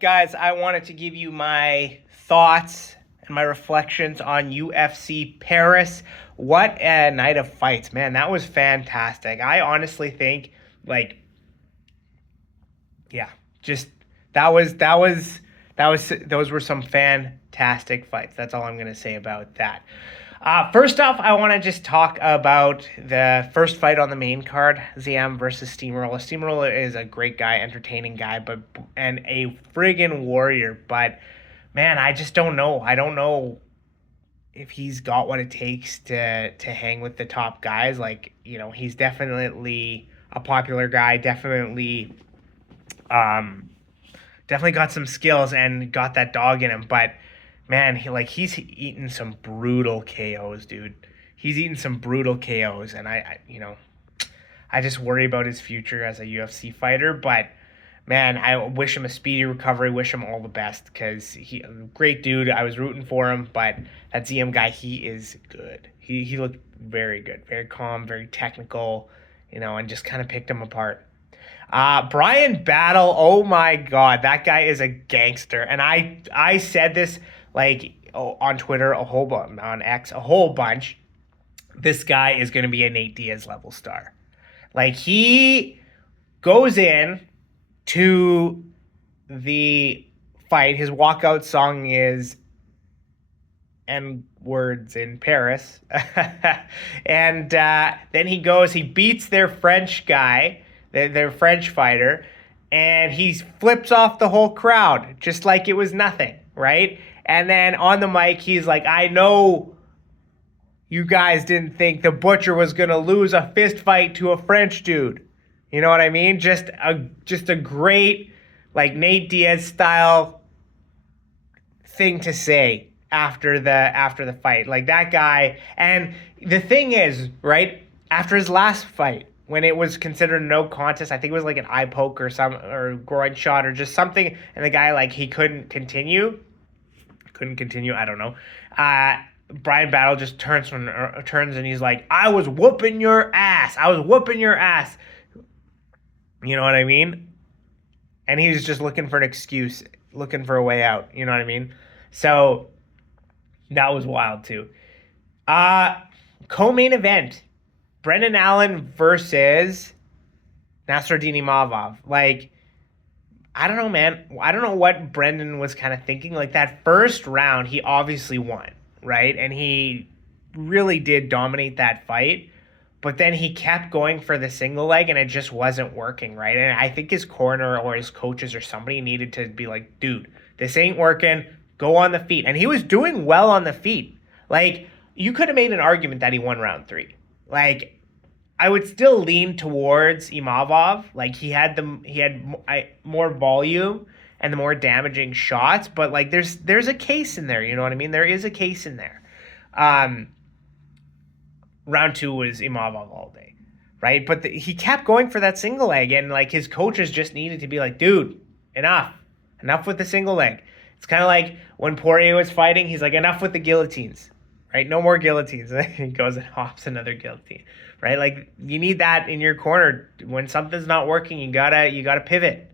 up, guys? I wanted to give you my thoughts and my reflections on UFC Paris. What a night of fights, man. That was fantastic. I honestly think, like, yeah, just those were some fantastic fights. That's all I'm gonna say about that. First off, I want to just talk about the first fight on the main card, ZM versus Steamroller. Steamroller is a great guy, entertaining guy, and a friggin' warrior. But man, I just don't know. I don't know if he's got what it takes to hang with the top guys. Like, he's definitely a popular guy. Um, definitely got some skills and got that dog in him. But man, he's eating some brutal KOs, dude. He's eating some brutal KOs, and I just worry about his future as a UFC fighter. But man, I wish him a speedy recovery. Wish him all the best because he great dude. I was rooting for him, but that ZM guy, he is good. He looked very good, very calm, very technical, and just kind of picked him apart. Bryan Battle, oh my God, that guy is a gangster. And I said this on Twitter on X a whole bunch. This guy is going to be a Nate Diaz level star. Like, he goes in to the fight. His walkout song is N words in Paris. And then he beats their French guy, their French fighter, and he flips off the whole crowd just like it was nothing, right? And then on the mic, he's like, I know you guys didn't think the Butcher was going to lose a fist fight to a French dude. You know what I mean? Just a great, like, Nate Diaz style thing to say after the fight. Like, that guy. And the thing is, right, after his last fight, when it was considered no contest, I think it was like an eye poke or groin shot or just something, and the guy, like, he couldn't continue, I don't know. Bryan Battle just turns and he's like, I was whooping your ass. You know what I mean? And he's just looking for an excuse, looking for a way out. You know what I mean? So that was wild too. Co-main event, Brenden Allen versus Nasruddin Imavov. Like, I don't know, man. I don't know what Brenden was kind of thinking. Like, that first round, he obviously won, right? And he really did dominate that fight. But then he kept going for the single leg, and it just wasn't working, right? And I think his corner or his coaches or somebody needed to be like, dude, this ain't working. Go on the feet. And he was doing well on the feet. Like, you could have made an argument that he won round 3. Like, I would still lean towards Imavov. Like, he had more volume and the more damaging shots, but like there's a case in there, you know what I mean? There is a case in there. Round 2 was Imavov all day, right? But he kept going for that single leg, and like his coaches just needed to be like, dude, enough with the single leg. It's kind of like when Poirier was fighting, he's like, enough with the guillotines. Right? No more guillotines. He goes and hops another guillotine. Right? Like, you need that in your corner. When something's not working, you gotta pivot.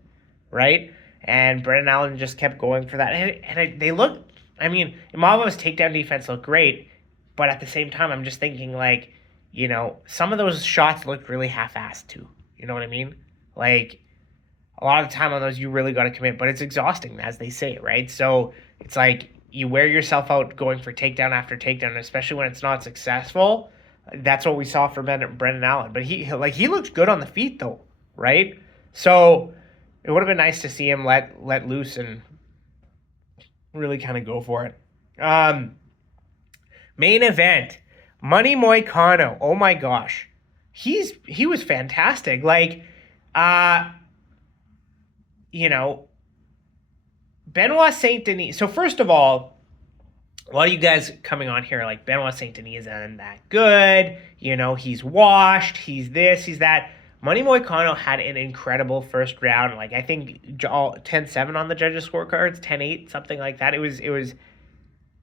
Right? And Brenden Allen just kept going for that. And they looked, I mean, Imavov's takedown defense looked great, but at the same time, I'm just thinking, like, some of those shots looked really half-assed too. You know what I mean? Like, a lot of the time on those, you really got to commit, but it's exhausting, as they say, right? So it's like, you wear yourself out going for takedown after takedown, especially when it's not successful. That's what we saw for Brenden Allen. But he looked good on the feet though, right? So it would have been nice to see him let loose and really kind of go for it. Main event, Money Moicano. Oh my gosh, he was fantastic. Like, Benoit Saint Denis. So first of all, a lot of you guys coming on here like, Benoit Saint Denis isn't that good. He's washed. He's this. He's that. Money Moicano had an incredible first round. Like, I think 10-7 on the judges' scorecards, 10-8, something like that. It was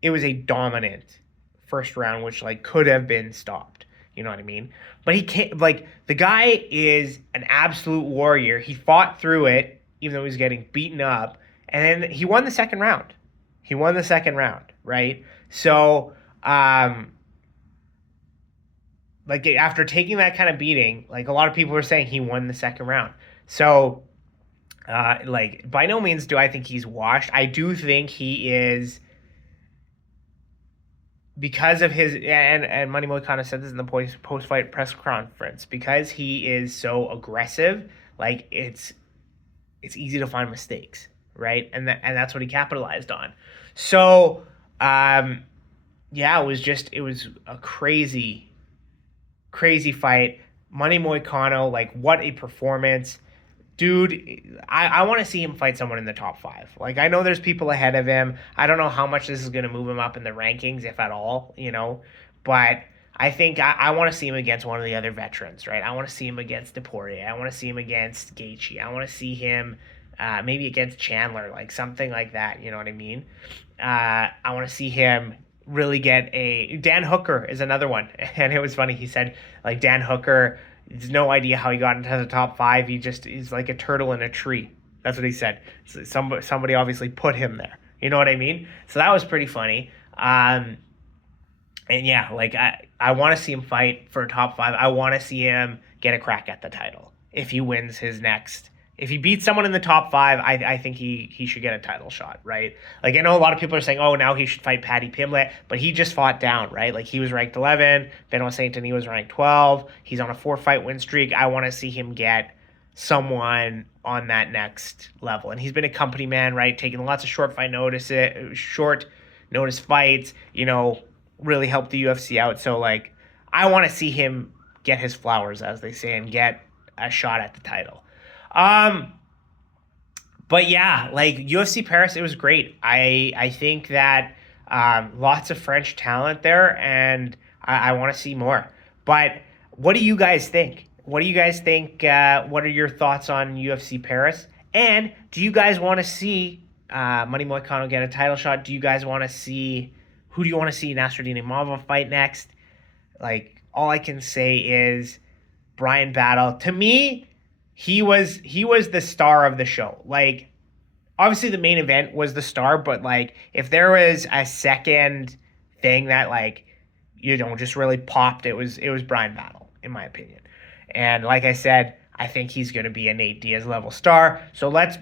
a dominant first round, which like could have been stopped. You know what I mean? But he can't. Like, the guy is an absolute warrior. He fought through it, even though he was getting beaten up. and then he won the second round. He won the second round, right? So, like after taking that kind of beating, like a lot of people were saying he won the second round. So, like by no means do I think he's washed. I do think he is, because of his, and Money Moicano said this in the post fight press conference, because he is so aggressive, like it's easy to find mistakes, right? And that's what he capitalized on. So, yeah, it was a crazy fight. Money Moicano, like what a performance. Dude, I want to see him fight someone in the top 5. Like, I know there's people ahead of him. I don't know how much this is going to move him up in the rankings, if at all, But I think I want to see him against one of the other veterans, right? I want to see him against Deporte. I want to see him against Gaethje. I want to see him maybe against Chandler, like something like that. You know what I mean? I want to see him really get a... Dan Hooker is another one. And it was funny. He said, like, Dan Hooker... There's no idea how he got into the top 5. He just is like a turtle in a tree. That's what he said. So somebody obviously put him there. You know what I mean? So that was pretty funny. And yeah, like I want to see him fight for a top 5. I want to see him get a crack at the title if he wins his next. If he beats someone in the top 5, I think he should get a title shot, right? Like, I know a lot of people are saying, oh, now he should fight Paddy Pimblett, but he just fought down, right? Like, he was ranked 11, Benoit Saint Denis was ranked 12, he's on a 4-fight win streak. I want to see him get someone on that next level. And he's been a company man, right? Taking lots of short notice fights, really helped the UFC out. So, like, I want to see him get his flowers, as they say, and get a shot at the title. But yeah, like UFC Paris, it was great. I think that lots of French talent there, and I want to see more. But what do you guys think? What do you guys think? What are your thoughts on UFC Paris? And do you guys want to see Money Moicano get a title shot? Do you guys want to see... Who do you want to see Nasruddin Imavov fight next? Like, all I can say is Bryan Battle. To me, he was the star of the show. Like, obviously the main event was the star, but like if there was a second thing that like just really popped, it was Bryan Battle, in my opinion. And like I said, I think he's going to be a Nate Diaz level star. So let's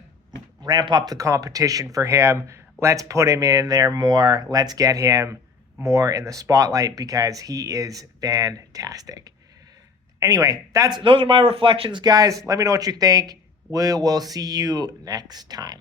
ramp up the competition for him. Let's put him in there more. Let's get him more in the spotlight because he is fantastic. Anyway, those are my reflections, guys. Let me know what you think. We will see you next time.